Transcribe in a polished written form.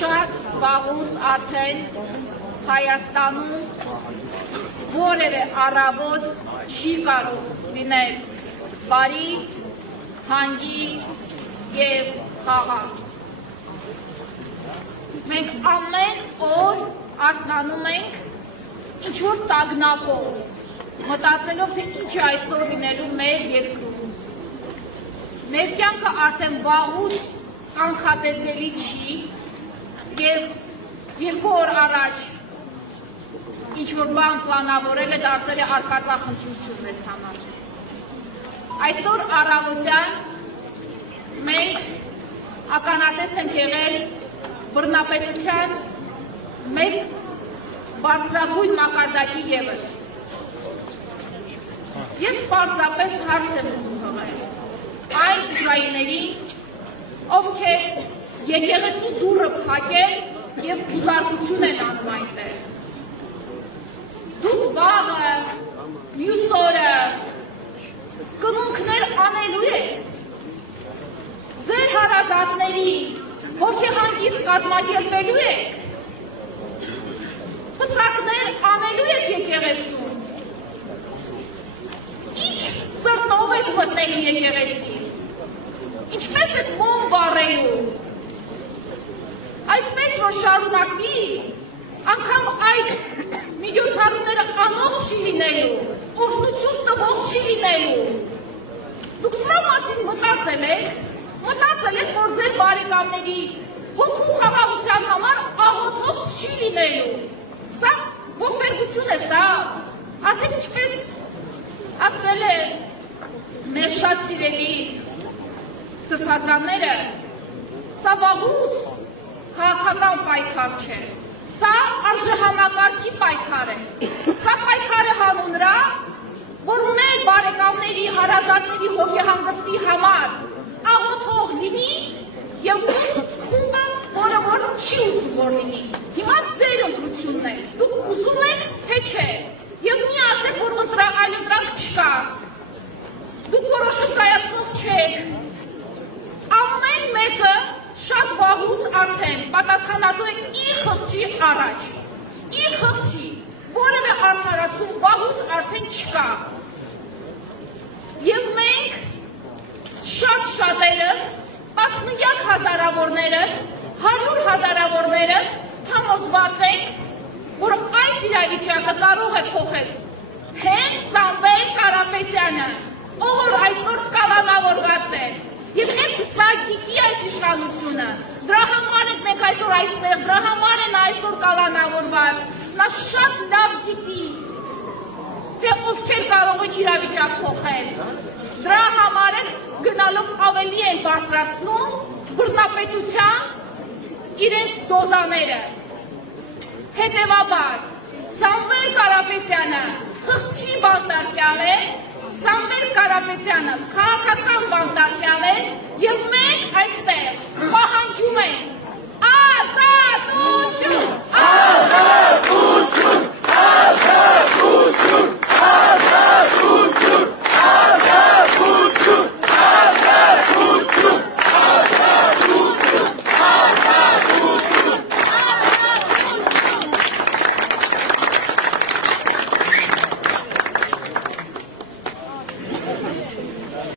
շատ վաղուց արդեն Հայաստանում որևէ առավոտ չի կարող լինել բարի, հանգիստ և խաղաղ։ Մենք ամեն օր արթնանում ենք ինչ-որ տագնապով, մտածելով, թե ինչ է այսօր լինելու մեր երկրում։ Մեր կյանքը արդեն վաղուց կանխատեսելի չի և 2 օր առաջ ինչ-որ բան պլանավորել է դարձել է արկածախնդրություն մեզ համար։ Այսօր առավոտյան մենք ականատես ենք եղել բռնապետության մեկ բարձրագույն մակարդակի ևս։ Ես պարզապես հարց եմ ուզում հղել այն ուկրաիների, ովքեր եկեղեցու դուռը փակել և բուզարկություն են անում այնտեղ։ Դուք վաղը, մյուս օրը կնունքներ անելու եք, ձեր հարազատների հոգեհանգիստ կազմակերպելու եք, պսակներ անելու եք եկեղեցում, ինչ սրտով եք մտնել եկեղեցի, ինչպես եք մոմ վառելու, այսպես որ շարունակվի, անգամ այդ միջոցառումները ամոթ չի լինելու, օրհնություն տվող չի լինելու։ Դուք սրա մասին մտածել եք, որ ձեր բարեկամների հոգու խաղաղության համար աղոթող չի լինելու։ Սա ողբերգություն է, սա արդեն ինչպես ասել է մեր շատ սիրելի սրբազանները, սա վաղուց քաղաքական պայքար չէ, սա արժեհամակարգի պայքար է, սա պայքար է հանում նրա, որ մեր բարեկամների, հարազատների հոգեհանգստի համար աղոթող լինի և խումբը, որը որ չի ուզում որ լինի։ Հիմա ձեր ընտրությունն է, դուք ուզում եք, թե չէ, և մի ասեք, որ այլ ընտրանք չկա, դուք որոշում կայացնող չեք, ամեն մեկը շատ վաղուց արդեն պատասխանատու է իր խղճի առաջ, իր խղճի, որևէ արդարացում վաղուց արդեն չկա։ Եվ մենք շատ-շատերս, տասնյակ հազարավորներս, 100 հազարավորներս համոզված ենք, որ այս իրավիճակը կարող է փոխել հենց Սամվել Կարապետյանը, ով այսօր կալանավորված է։ Եվ հենց սա գիտի այս իշխանությունը, դրա համար ենք մենք այսօր այստեղ, դրա համար են այսօր կալանավորված, նա շատ լավ գիտի, թե ովքեր կարող են իրավիճակ փոխել, դրա համար են գնալով ավելի են բարձրացնում բռնապետության իրենց դոզաները։ Հետևաբար, Սամվել Կարապետյանը խղճի բանտարկյալ է, Սամվել Կարապետյանը քաղաքական բանտարկյալ